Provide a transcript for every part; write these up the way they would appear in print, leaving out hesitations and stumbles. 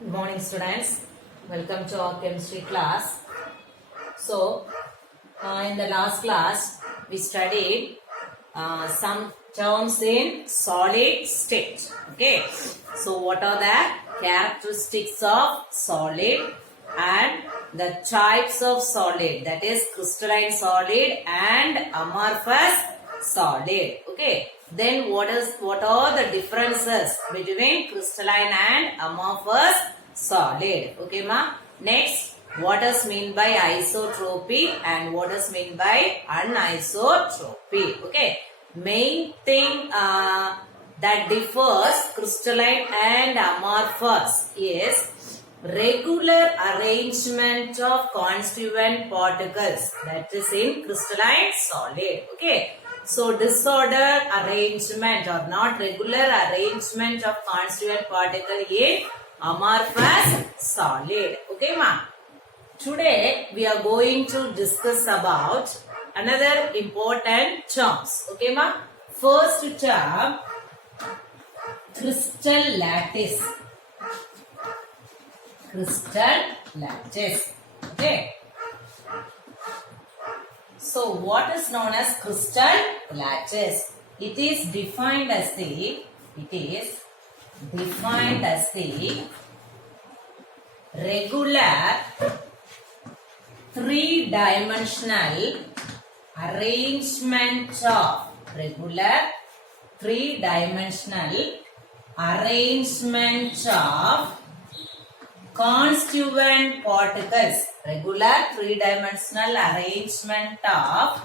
Good morning, students. Welcome to our chemistry class. So, in the last class, we studied some terms in solid state. Okay. So, what are the characteristics of solid and the types of solid? That is crystalline solid and amorphous solid. Okay. Then what are the differences between crystalline and amorphous solid? Okay, ma. Next, what does mean by isotropy and what does mean by anisotropy? Okay. Main thing that differs crystalline and amorphous is regular arrangement of constituent particles. That is in crystalline solid. Okay. So, disordered arrangement or not regular arrangement of constituent particle in amorphous solid. Okay, ma. Today, we are going to discuss about another important terms. Okay, ma. First term, crystal lattice. Crystal lattice. Okay. So, what is known as crystal lattice? It is defined as the regular three-dimensional arrangement of constituent particles. Regular three-dimensional arrangement of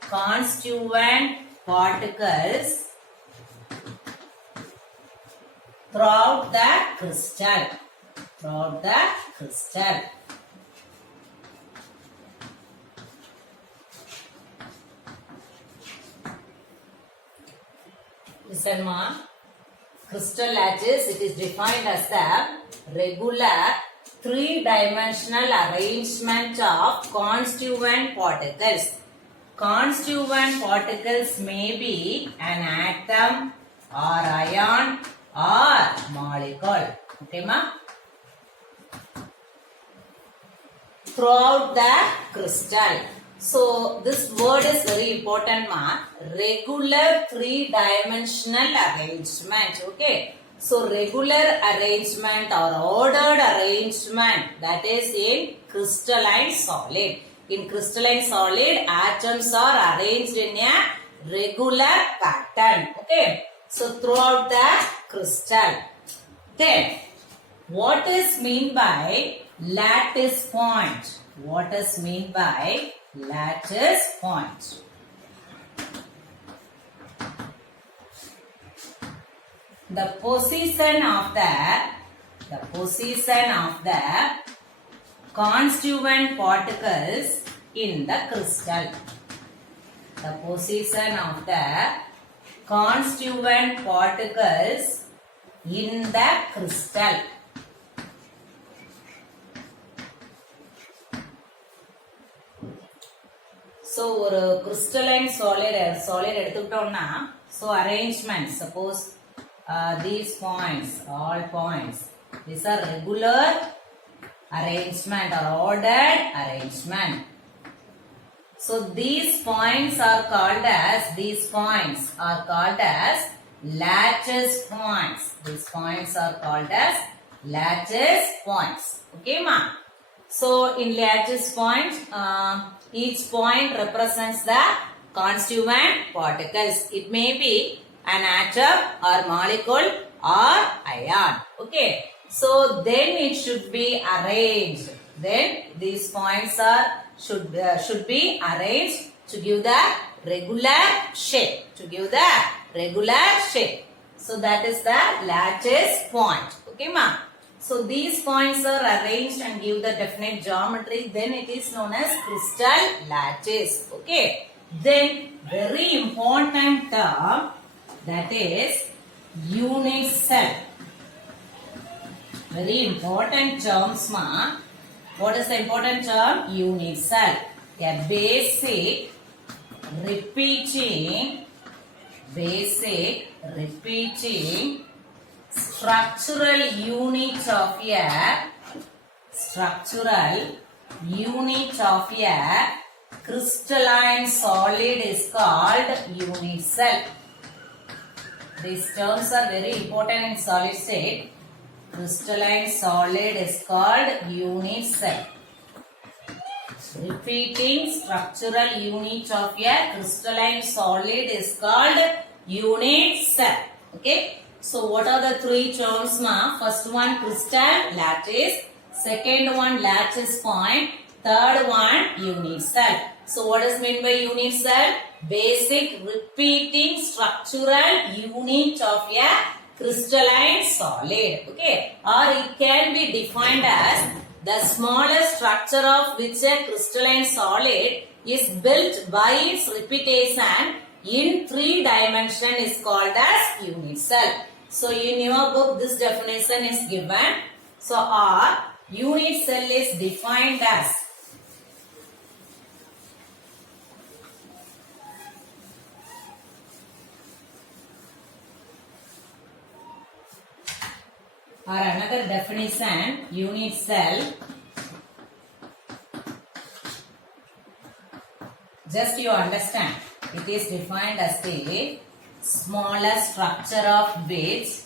constituent particles throughout the crystal. Listen, ma. Crystal lattice, it is defined as the regular three-dimensional arrangement of constituent particles. Constituent particles may be an atom or ion or molecule. Okay, ma? Throughout the crystal. So, this word is very important, ma. Regular three-dimensional arrangement. Okay. So, regular arrangement or ordered arrangement, that is in crystalline solid. In crystalline solid, atoms are arranged in a regular pattern. Okay. So, throughout the crystal. Then, what is mean by lattice point? What is mean by lattice point? The position of the constituent particles in the crystal. The position of the constituent particles in the crystal. So, ஒரு crystalline solid எடுத்துக்கிட்டோம்னா, so arrangement, suppose these points, all points, these are regular arrangement or ordered arrangement. So, these points are called as lattice points. These points are called as lattice points. Okay, ma? So, in lattice point, each point represents the constituent particles. It may be an atom or molecule or ion. Okay. So, then it should be arranged. Then these points should be arranged to give the regular shape. So, that is the lattice point. Okay, ma? So, these points are arranged and give the definite geometry. Then it is known as crystal lattice. Okay. Then, very important term, that is unit cell. Very important terms, ma. What is the important term? Unit cell. A basic repeating structural unit of a crystalline solid is called unit cell. These terms are very important in solid state. Crystalline solid is called unit cell. Repeating, structural unit of a crystalline solid is called unit cell. Okay. So what are the three terms, ma? First one crystal lattice, second one lattice point, third one unit cell. So what is meant by unit cell? Basic repeating structural unit of a crystalline solid. Okay. Or it can be defined as the smallest structure of which a crystalline solid is built by its repetition in 3 dimension is called as unit cell. So in your book this definition is given. So our unit cell is defined as or another definition, unit cell, just you understand, it is defined as the smallest structure of which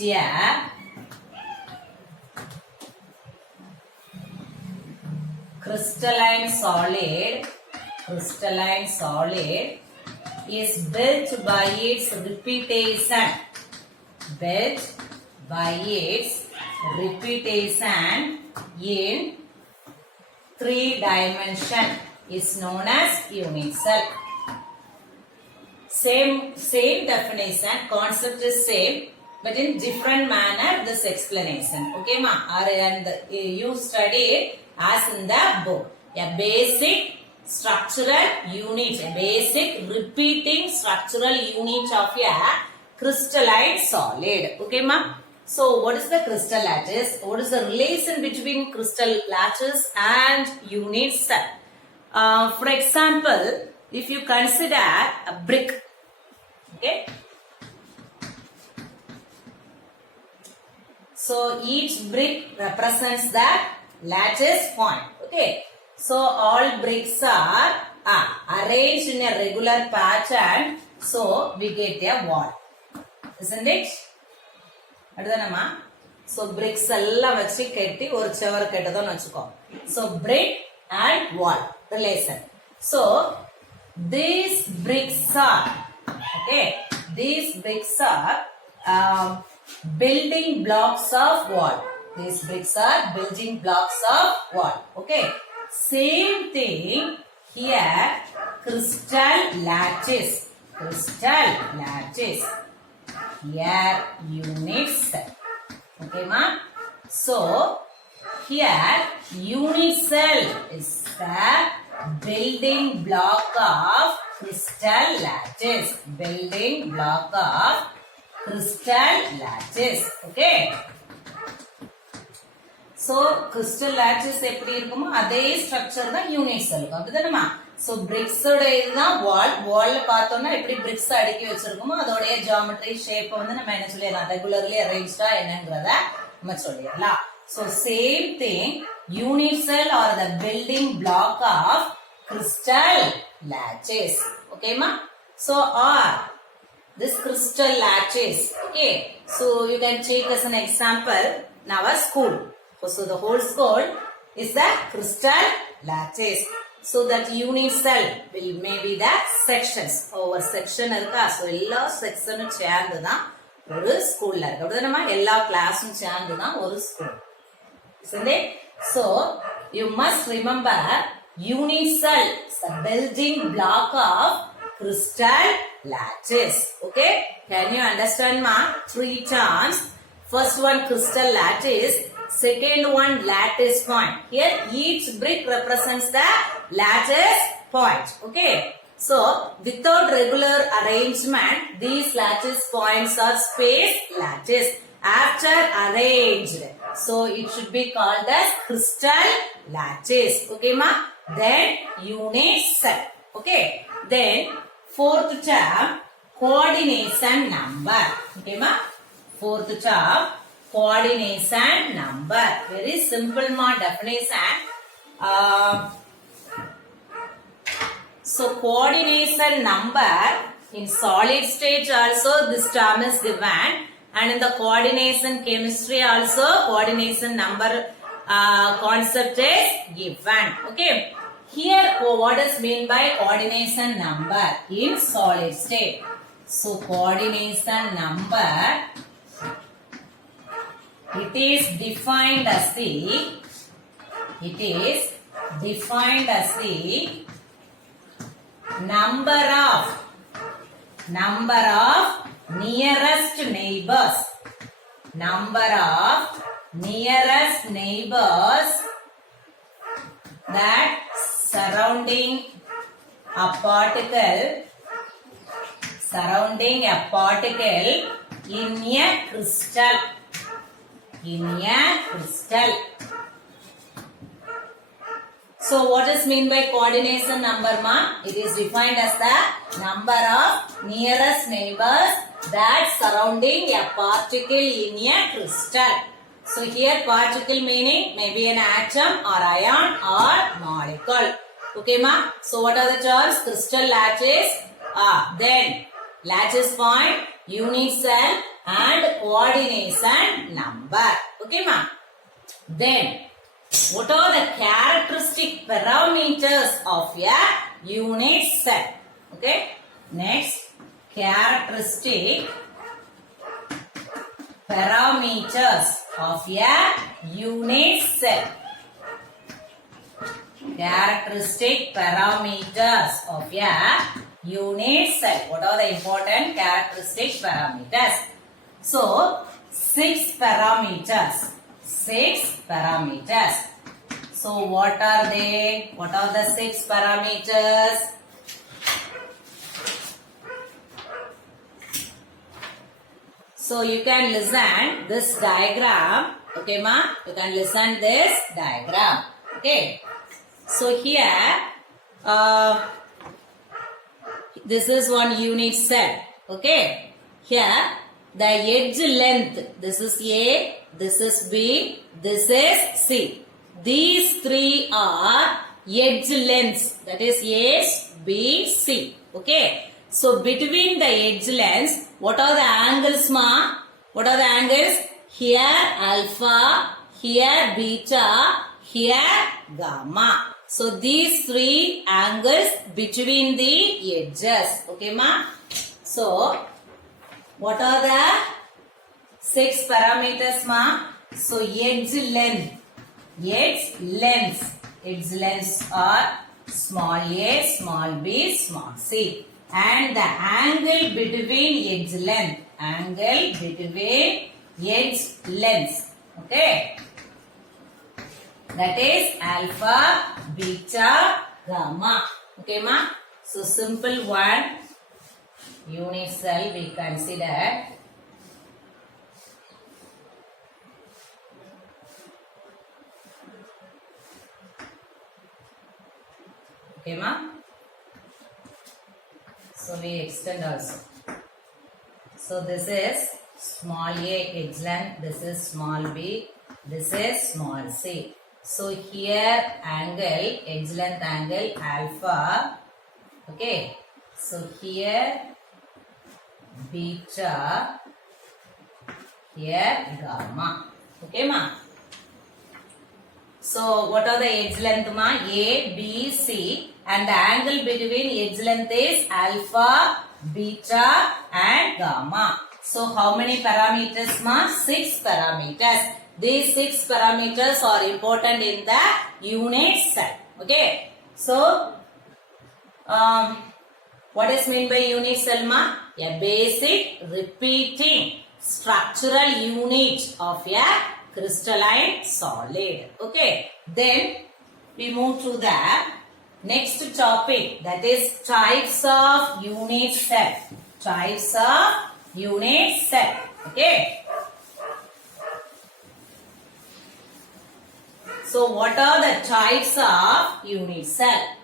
a crystalline solid is built by its repetition in 3 dimension is known as unit cell. Same definition, concept is same, but in different manner this explanation. Okay, ma? And you studied as in the book. A basic structural unit, a basic repeating structural unit of a crystalline solid. Okay, ma? So what is the crystal lattice? What is the relation between crystal lattice and unit cell? For example, if you consider a brick, okay? So each brick represents the lattice point. Okay. So all bricks are arranged in a regular pattern. So we get a wall. Isn't it? So bricks எல்லாம் வச்சு கட்டி ஒரு செவர் கட்டதோன்னு வச்சுக்கோ. So brick and wall relation. So these bricks are building blocks of wall. These bricks are building blocks of wall. Okay. Same thing here, crystal lattice. Here unit cell. Okay, ma? So here unit cell is the building block of crystal lattice. Okay. So crystal lattice எப்படி இருக்குமோ அதே structure தான் unit செல்லுக்கு. அப்படிதானேமா? So bricks ஓட இதுதான் வால்ல பார்த்தோம்னா எப்படி bricks அடுக்கி வச்சிருக்கோமோ அதோட ஜியோமெட்ரி ஷேப் வந்து நம்ம என்ன சொல்லிடலாம், ரெகுலர்லி அரேஞ்ச்டா என்னங்கறத நம்ம சொல்லிடலாம். So same thing, unit cell or the building block of crystal lattice. Okay, ma? So this crystal lattice. Okay. So you can take as an example in our school. So the whole school is the crystal lattice. So that unit cell will maybe the sections. Over section irukka. So ella section சேர்ந்து தான் ஒரு ஸ்கூல்ல இருக்கு. அப்படிதானமா? எல்லா கிளாஸும் சேர்ந்து தான் ஒரு school. Isn't it? So you must remember unit cell is a building block of crystal lattice. Okay? Can you understand, ma? 3 terms. First one crystal lattice. Second one lattice point. Here each brick represents the lattice point. Okay. So without regular arrangement, these lattice points are space lattice. After arranged, so it should be called as crystal lattice. Okay, ma? Then unit cell. Okay. Then fourth term, coordination number. Okay, ma? Fourth term, coordination number. Very simple, ma, definition. So, coordination number in solid state also this term is given, and in the coordination chemistry also coordination number concept is given. Okay. Here, what is mean by coordination number in solid state? So, coordination number, it is defined as the number of nearest neighbors. Number of nearest neighbors that surrounding a particle in a crystal. So what is mean by coordination number, ma? It is defined as the number of nearest neighbors that surrounding a particle in a crystal. So here particle meaning maybe an atom or ion or molecule. Okay, ma? So what are the terms? Crystal, lattice, then lattice point, unit cell and coordination number. Okay, ma? Then what are the characteristic parameters of a unit cell? Okay. Next, characteristic parameters of a unit cell. Characteristic parameters of a unit cell. What are the important characteristic parameters? So, 6 parameters. 6 parameters. So what are they? What are the 6 parameters? So you can listen this diagram. Okay, ma? You can listen this diagram. Okay. So here, this is one unit cell. Okay. Here, the edge length. This is A. This is B, this is C. These 3 are edge lengths, that is A, B, C. Okay. So between the edge lengths, what are the angles, ma? What are the angles? Here alpha, here beta, here gamma. So these 3 angles between the edges. Okay, ma? So what are the 6 parameters, ma? So edge length. Edge lengths are small a, small b, small c. And the angle between edge length. Angle between edge lengths. Okay. That is alpha, beta, gamma. Okay, ma? So simple one. Unit cell we consider. Okay, ma? So we extend also. So this is small a edge length, this is small b, this is small c. So here angle, edge length angle alpha. Okay. So here beta, here gamma. Okay, ma? So what are the edge length, ma? A, B, C, and the angle between edge length is alpha, beta and gamma. So how many parameters, ma? 6 parameters. These 6 parameters are important in the unit cell. Okay. So what is meant by unit cell, ma? A basic repeating structural unit of a crystalline solid. Okay. Then we move to the next topic, that is types of unit cell. Types of unit cell. Okay. So what are the types of unit cell?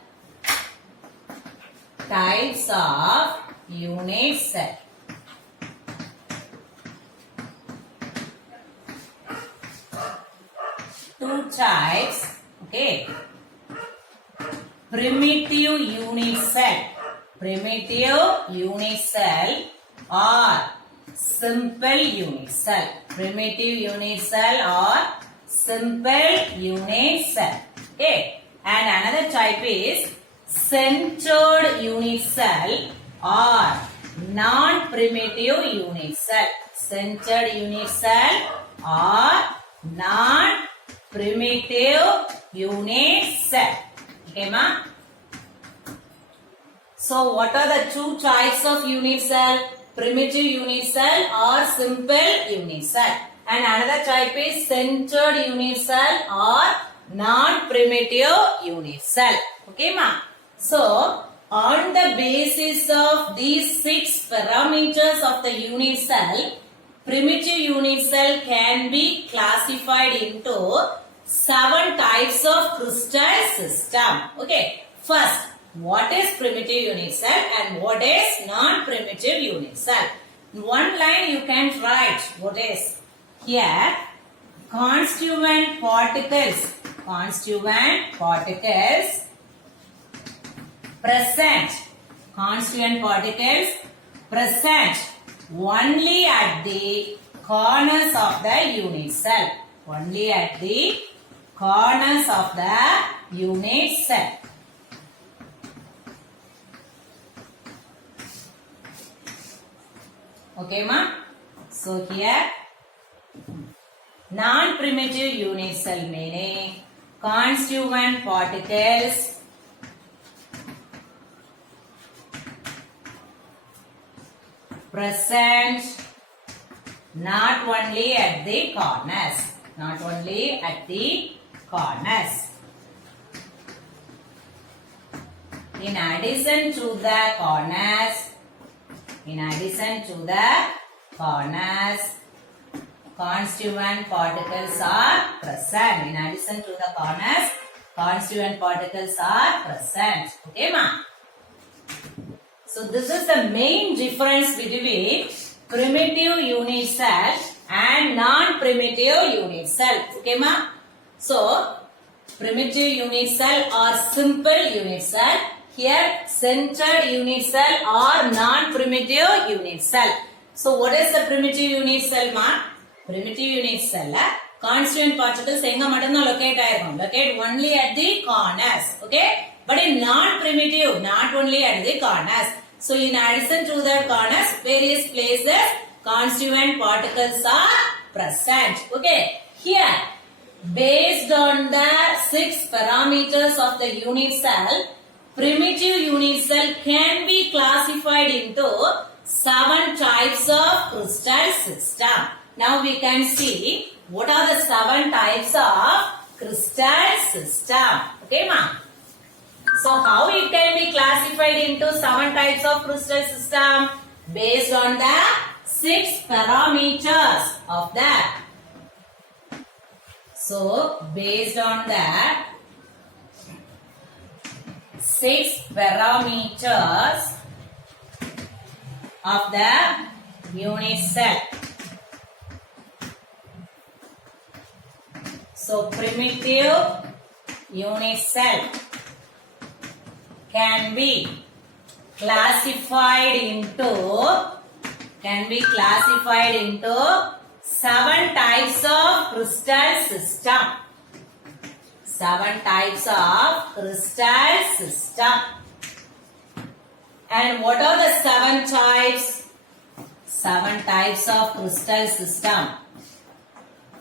Types of unit cell. Two types, okay. Primitive unit cell. Primitive unit cell or simple unit cell. Primitive unit cell or simple unit cell. Okay. And another type is centered unit cell or non-primitive unit cell. Centered unit cell or non-primitive unit cell. Okay, ma? So, what are the two types of unit cell? Primitive unit cell or simple unit cell. And another type is centered unit cell or non-primitive unit cell. Okay, ma? So, on the basis of these 6 parameters of the unit cell, primitive unit cell can be classified into 7 types of crystal system. Okay, first, what is primitive unit cell and what is non-primitive unit cell? In one line you can write what is here constituent particles present only at the corners of the unit cell. Only at the corners of the unit cell. Okay, ma? So here non-primitive unit cell meaning constituent particles present not only at the corners. Not only at the corners. In addition to the corners, constituent particles are present. In addition to the corners, constituent particles are present. Okay, ma? So, this is the main difference between primitive unit cell and non-primitive unit cell. Okay, ma? So, primitive unit cell or simple unit cell. Here, centered unit cell or non-primitive unit cell. So, what is the primitive unit cell, ma? Primitive unit cell, constituent particles locate only at the corners. Okay? But in non-primitive, not only at the corners. So, in addition to the corners, various places, constituent particles are present. Okay? Here, based on the 6 parameters of the unit cell, primitive unit cell can be classified into 7 types of crystal system. Now we can see what are the 7 types of crystal system. Okay, ma? So how it can be classified into 7 types of crystal system? Based on the 6 parameters of that. So based on that 6 parameters of the unit cell. So primitive unit cell can be classified into 7 types of crystal system. 7 types of crystal system. And what are the 7 types? 7 types of crystal system.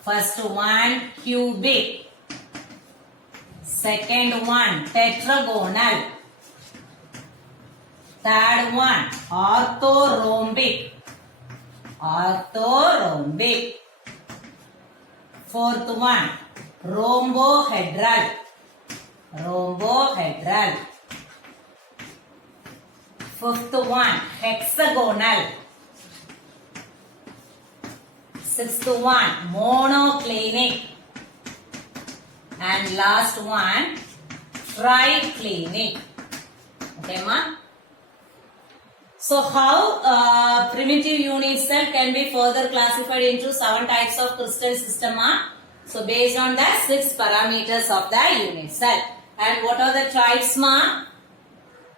First one, cubic. Second one, tetragonal. Third one, orthorhombic. Fourth one, rhombohedral. Fifth one, hexagonal. Sixth one, monoclinic. And last one, triclinic. Okay, ma? So how primitive unit cell can be further classified into 7 types of crystal system are? So based on the 6 parameters of the unit cell. And what are the types ma?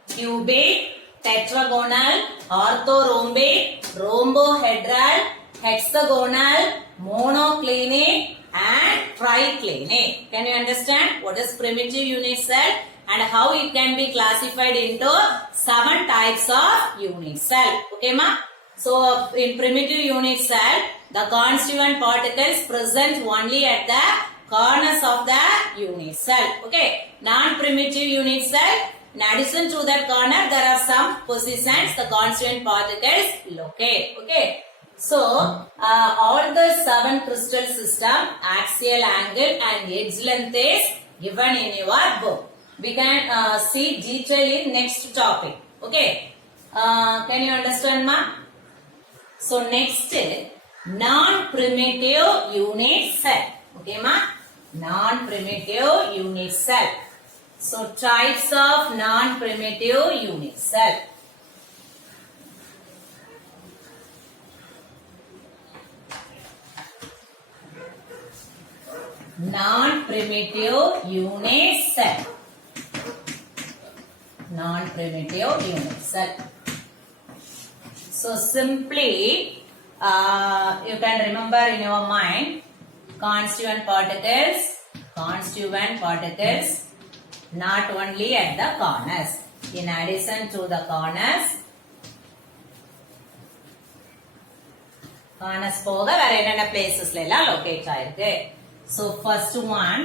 Cubic, tetragonal, orthorhombic, rhombohedral, hexagonal, monoclinic and triclinic. Can you understand what is primitive unit cell and how it can be classified into 7 types of unit cell? Okay ma? So in primitive unit cell, the constituent particles present only at the corners of the unit cell. Okay. Non-primitive unit cell, in addition to that corner, there are some positions the constituent particles locate. Okay. So, all the 7 crystal system, axial angle and edge length is given in your book. We can see detail in next topic. Okay. Can you understand ma? So, next non-primitive unit cell. Okay ma? Non-primitive unit cell. So, types of non-primitive unit cell. Non-primitive unit cell. Non-primitive unit cell. So, simply you can remember in your mind constituent particles not only at the corners. In addition to the corners போக வேற என்னென்ன பிளேசஸ்ல எல்லாம் locate ஆயிருக்கு. So first one,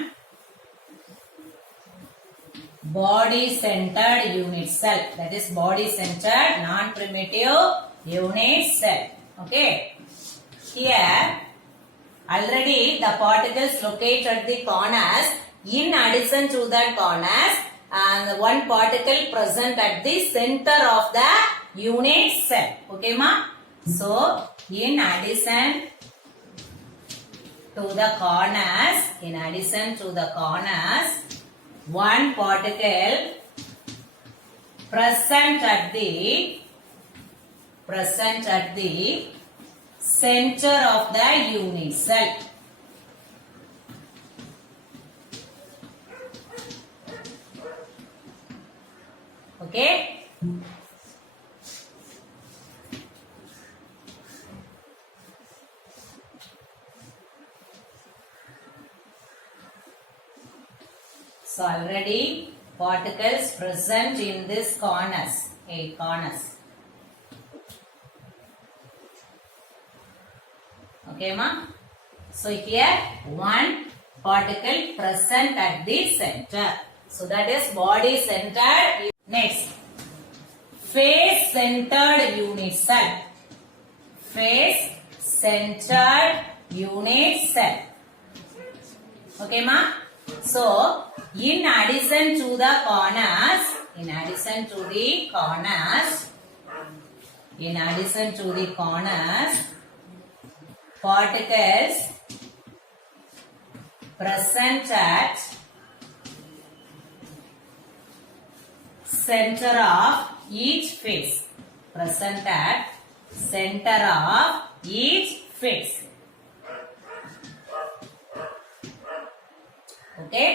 body centered unit cell, that is body centered non-primitive unit cell. Okay, here already the particles locate at the corners. In addition to that corners, and one particle present at the center of the unit cell. Okay ma? So in addition to the corners, one particle present at the center of the unit cell. Okay. So already particles present in this corners, 8 corners. Okay ma? So here one particle present at the center. So that is body centered. Next, face centered unit cell. Face centered unit cell. Okay ma? So in addition to the corners, particles present at center of each face. Okay.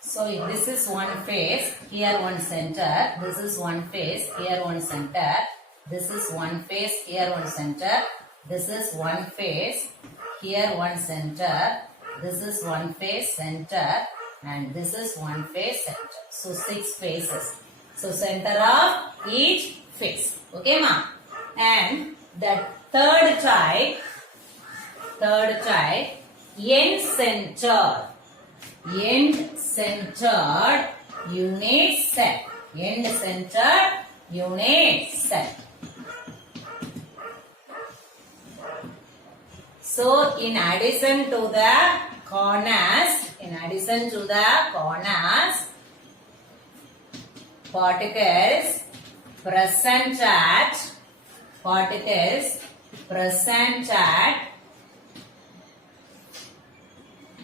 So if this is one face, here one center, this is one face, here one center, this is one face, here one center, this is one face, here one center, this is one face center, and this is one face center. So 6 faces. So center of each face. Okay ma? And the third type, end centered unit cell. End centered unit cell. So in addition to the corners, in addition to the corners, particles present at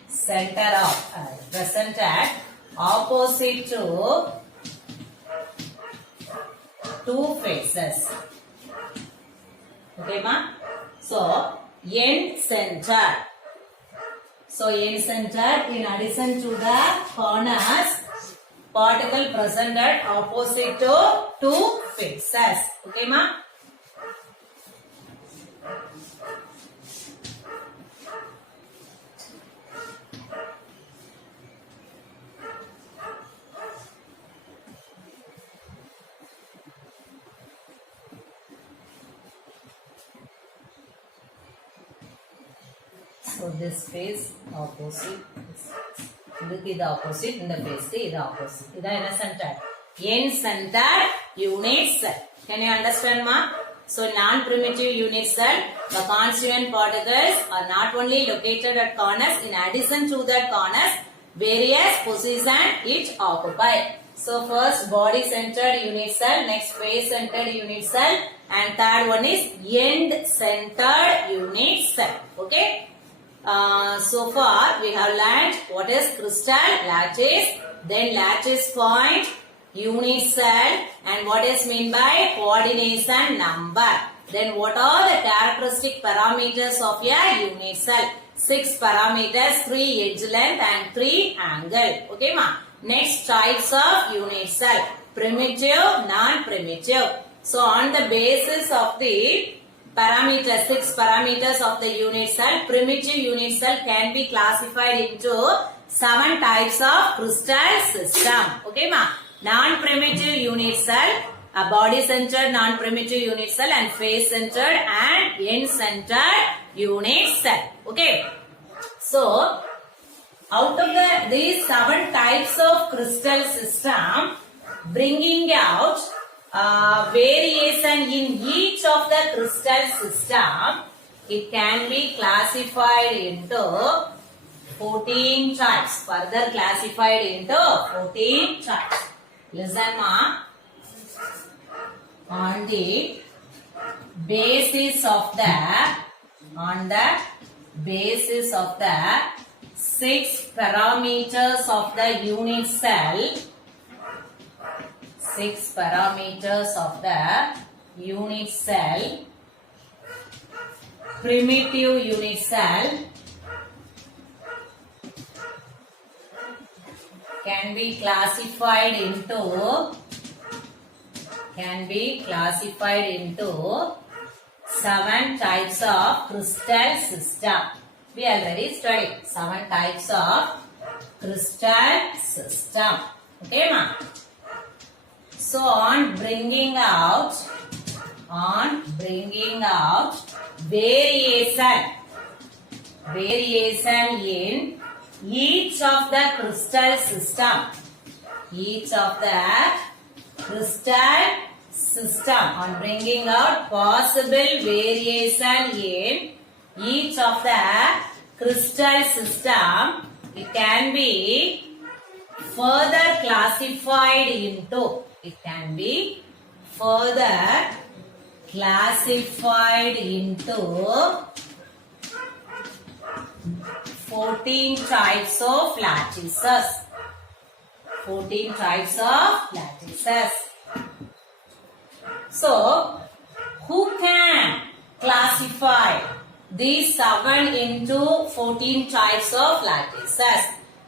center of present at opposite to two faces. Okay, ma? So, end center. So, end center in addition to the corners, particle present at opposite to two faces. Okay, ma? So this face opposite, this opposite, in the face is opposite. This is center. End center unit cell. Can you understand, ma? So non-primitive unit cell, the constituent particles are not only located at corners, in addition to that corners, various positions it occupy. So first body centered unit cell, next face centered unit cell, and third one is end centered unit cell. Okay. So far we have learned what is crystal, lattice, then lattice point, unit cell, and what is meant by coordination number. Then what are the characteristic parameters of a unit cell? 6 parameters, 3 edge length and 3 angle. Okay, ma? Next types of unit cell, primitive, non-primitive. So on the basis of the parameters, 6 parameters of the unit cell, primitive unit cell can be classified into 7 types of crystal system. Okay, ma? Non-primitive unit cell, a body-centered non-primitive unit cell, and face-centered and end-centered unit cell. Okay. So, out of these 7 types of crystal system, bringing out variation in each of the crystal system, it can be classified into 14 types. Further classified into 14 types. Listen, ma. On the basis of the 6 parameters of the unit cell, 6 parameters of the unit cell, primitive unit cell can be classified into 7 types of crystal system. We already studied 7 types of crystal system. Okay, ma? So on bringing out variation in each of the crystal system, on bringing out possible variation in each of the crystal system, it can be further classified into 14 types of lattices. 14 types of lattices. So, who can classify these 7 into 14 types of lattices?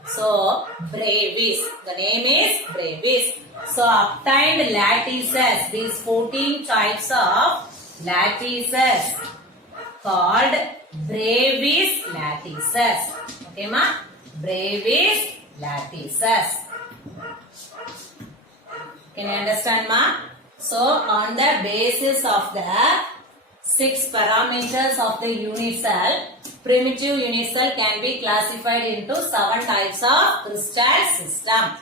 So, Brevis. The name is Brevis. So, obtained lattices, these 14 types of lattices called Brevis lattices. Okay, ma? Brevis lattices. Can you understand, ma? So, on the basis of the 6 parameters of the unit cell, primitive unit cell can be classified into 7 types of crystal system.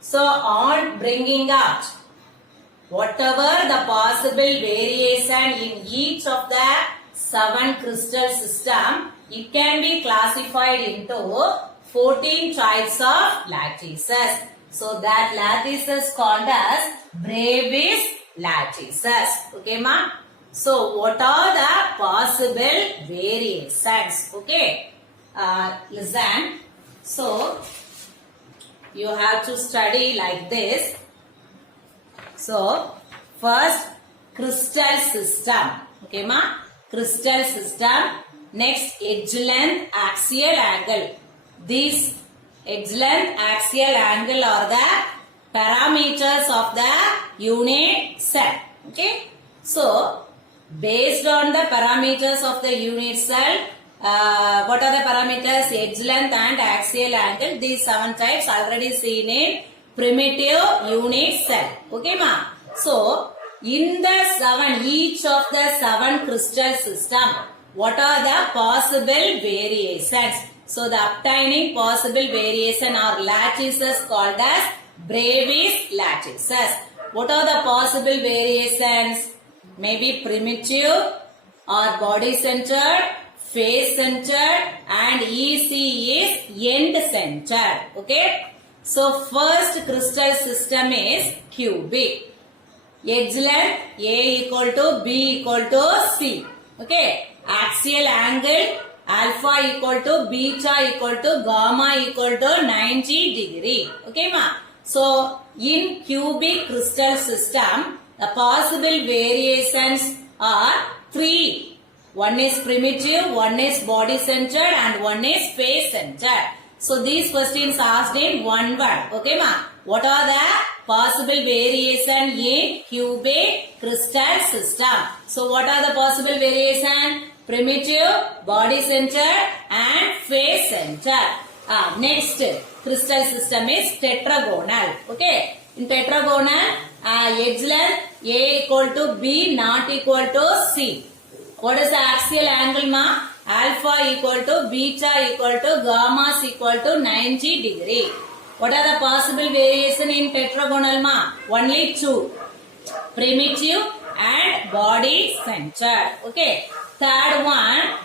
So, on bringing out whatever the possible variation in each of the 7 crystal system, it can be classified into 14 types of lattices. So that lattice is called as Bravais lattices. Okay, ma? So what are the possible variations? Okay, listen. So you have to study like this. So first, crystal system. Okay, ma? Crystal system. Next, edge length, axial angle. These edge length, axial angle are the parameters of the unit cell. Okay. So, based on the parameters of the unit cell, what are the parameters? Edge length and axial angle. These 7 types already seen in primitive unit cell. Okay, ma? So, in the 7, each of the 7 crystal system, what are the possible variations? So, the obtaining possible variation are lattices called as Bravais lattices. What are the possible variations? Maybe primitive or body centered, face centered, and EC is end centered. Okay. So, first crystal system is cubic. Edge length A equal to B equal to C. Okay. Axial angle alpha equal to beta equal to gamma equal to 90 degree. Okay, ma? So, in cubic crystal system, the possible variations are 3. One is primitive, one is body centered, and one is face centered. So, these questions asked in one word. Okay, ma? What are the possible variation in cubic crystal system? So, what are the possible variation? Primitive, body centered, and face centered. Next crystal system is tetragonal. Okay. In tetragonal, edge length A equal to B not equal to C. What is the axial angle, ma? Alpha equal to beta equal to gamma is equal to 90 degree. What are the possible variation in tetragonal, ma? Only 2. Primitive and body centered. Okay. Third one,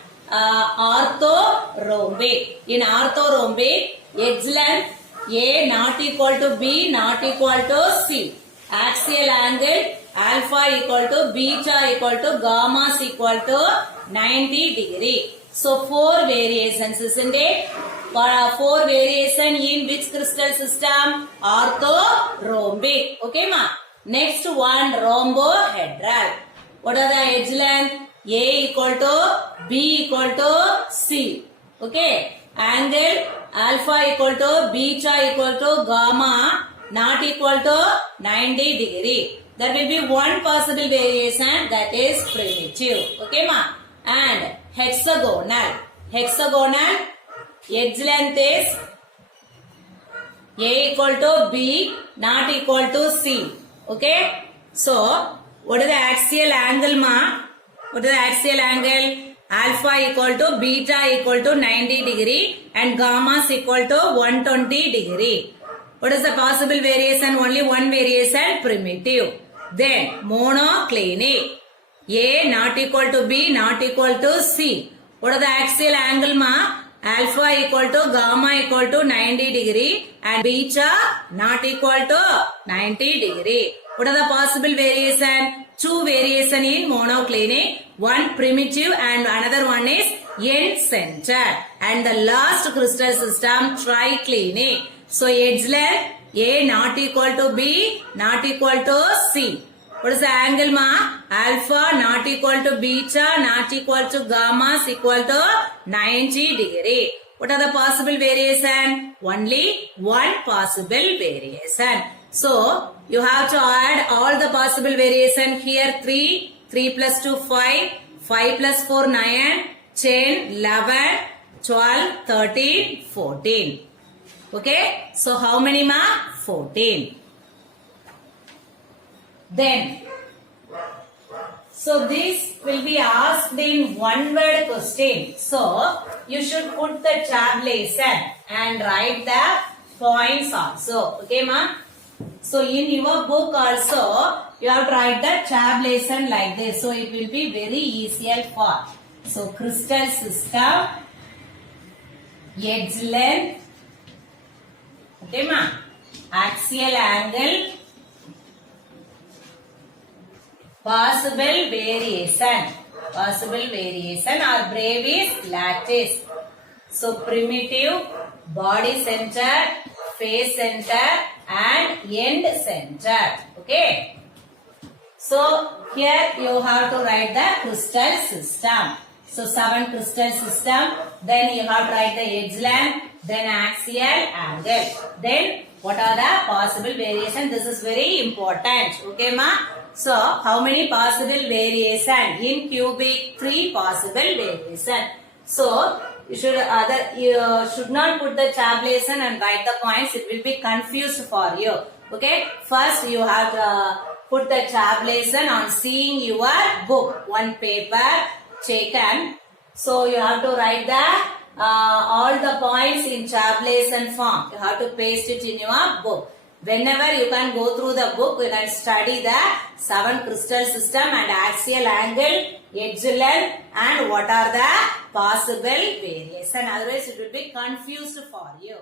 orthorhombic. In orthorhombic, edge length A not equal to B not equal to C. Axial angle alpha equal to beta equal to gamma is equal to 90 degree. So 4 variations, isn't it? 4 variation in which crystal system? Orthorhombic. Okay, ma? Next one, rhombohedral. What are the edge length? A equal to B equal to C. Okay. Angle alpha equal to beta equal to gamma not equal to 90 degree. There will be one possible variation, that is primitive. Okay, ma? And hexagonal. Hexagonal edge length is A equal to B not equal to C. Okay. So, what is the axial angle, ma? What is the axial angle? Alpha equal to beta equal to 90 degree and gamma is equal to 120 degree. What is the possible variation? Only one variation, primitive. Then monoclinic. A not equal to B not equal to C. What are the axial angle, ma? Alpha equal to gamma equal to 90 degree and beta not equal to 90 degree. What are the possible variation? 2 variation in monoclinic. One primitive and another one is end centered. And the last crystal system, triclinic. So edge length A not equal to B not equal to C. What is the angle, ma? Alpha not equal to beta not equal to gamma is equal to 90 degree. What are the possible variation? Only one possible variation. So, you have to add all the possible variation here. 3 plus 2, 5, 5 plus 4, 9, 10, 11, 12, 13, 14. Okay. So, how many, ma? 14. Then, so this will be asked in one word question. So, you should put the tabulation and write the points also. Okay, ma? So, in your book also, you have to write the tabulation like this. So, it will be very easier for. So, crystal system, edge length, Okay, ma? Axial angle, possible variation or brave is lattice. So primitive, body center, face center and end center. Okay. So here you have to write the crystal system. So 7 crystal system. Then you have to write the edge length, then axial angle. Then what are the possible variation? This is very important. Okay, ma? So how many possible variation? In cubic, 3 possible variation. So you should not put the tabulation and write the points. It will be confused for you. Okay. First you have to put the tabulation on seeing your book. One paper taken. So you have to write the all the points in tabulation form. You have to paste it in your book. Whenever you can go through the book, you can study the 7 crystal system and axial angle, edge length and what are the possible variation. Otherwise it will be confused for you.